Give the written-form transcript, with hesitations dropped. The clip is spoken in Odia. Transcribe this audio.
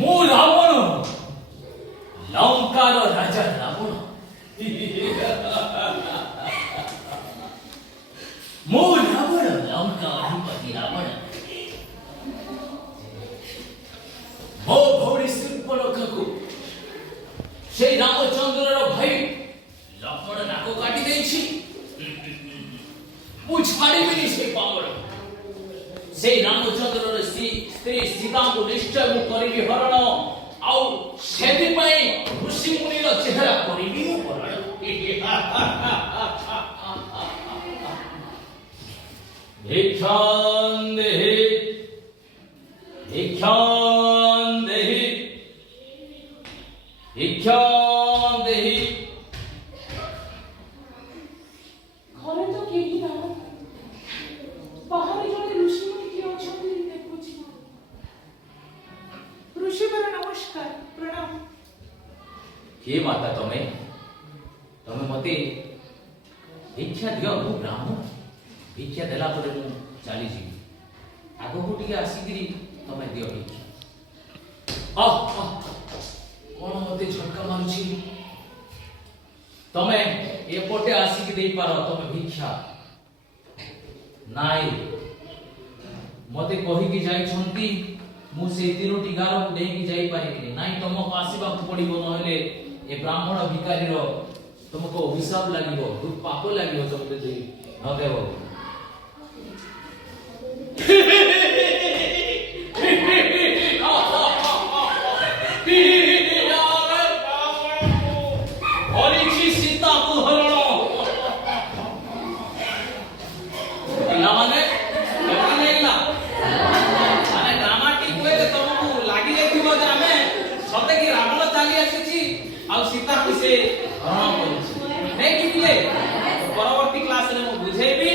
ମୁଁ ରାବଣ, ଲଙ୍କାର ରାଜା ରାବଣ। ମୁଁ ରାବଣ, ଲଙ୍କା ଅଧିପତି ରାବଣ। ମୋ ଭଉଣୀ ଶୂର୍ପଣଖାକୁ সেই রামচন্দ্রর ভাই লক্ষ্মণ নাক কাটি দিয়েছি। ମୁଁ ଛାଡ଼ିବିନି ସେ ପାଗଳ। সেই ରାମଚନ୍ଦ୍ରର ସ୍ତ୍ରୀ ସୀତାଙ୍କୁ ନିଶ୍ଚୟ ମୁଁ କରିବି ହରଣ, ଆଉ ସେଥିପାଇଁ ଋଷିମୁନିର ଚେହେରା କରିବି ମୁଁ ହରଣ। ଭିକ୍ଷାଂ ଦେହି, ଭିକ୍ଷାଂ ଦେହି, ଭିକ୍ଷାଂ ଦେହି। ଘରେ ତ କେହି ନାହାନ୍ତି, ବାହାରେ ଜଣେ ଋଷିମୁନି କିଏ ଅଛନ୍ତି ଦେଖୁଛି। ଋଷିବର ନମସ୍କାର, ପ୍ରଣାମ। କିଏ ମାତା ତମେ? ତମେ ମତେ ଭିକ୍ଷା ଦିଅ, ମୁଁ ବ୍ରାହ୍ମଣ। ଭିକ୍ଷା ଦେଲା ପରେ ମୁଁ ଚାଲିଯିବି। ଆଗକୁ ଟିକେ ଆସିକିରି ତମେ ଦିଅ ଭିକ୍ଷା। କଣ ମତେ ଝଟକା ମାରୁଛି? ତମେ ଏପଟେ ଆସିକି ଦେଇପାର ତମେ ଭିକ୍ଷା। ନାଇଁ, ମତେ କହିକି ଯାଇଛନ୍ତି ମୁଁ ସେ 3ଟି ଗାରକୁ ଡେଇଁକି ଯାଇପାରିବିନି। ନାଇଁ, ତମକୁ ଆସିବାକୁ ପଡିବ, ନହେଲେ ଏ ବ୍ରାହ୍ମଣ ଭିକାରୀର ତମକୁ ଅଭିଶାପ ଲାଗିବ, ପାପ ଲାଗିବ ତମେ ଯଦି ନ ଦେବ। ପରବର୍ତ୍ତୀ କ୍ଲାସରେ ମୁଁ ବୁଝେଇବି।